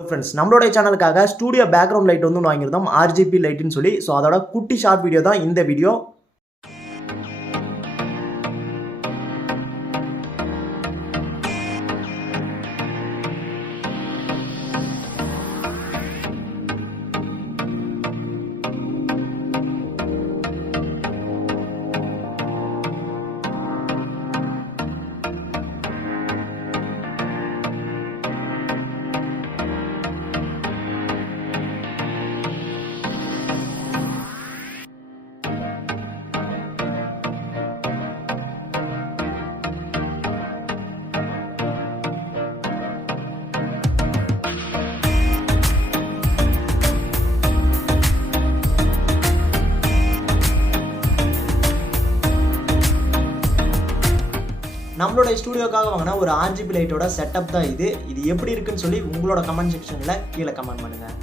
Friends நம்மளோட சேனலுக்காக studio background light வந்து வாங்கியிருந்தோம் RGB லைட்னு சொல்லி. ஸோ அதோட குட்டி ஷார்ட் வீடியோ தான் இந்த வீடியோ. நம்மளோட ஸ்டூடியோக்காக வாங்கின ஒரு RGB லைட்டோட செட்டப் தான் இது. இது எப்படி இருக்குன்னு சொல்லி உங்களோட கமெண்ட் செக்ஷனில் கீழே கமெண்ட் பண்ணுங்கள்.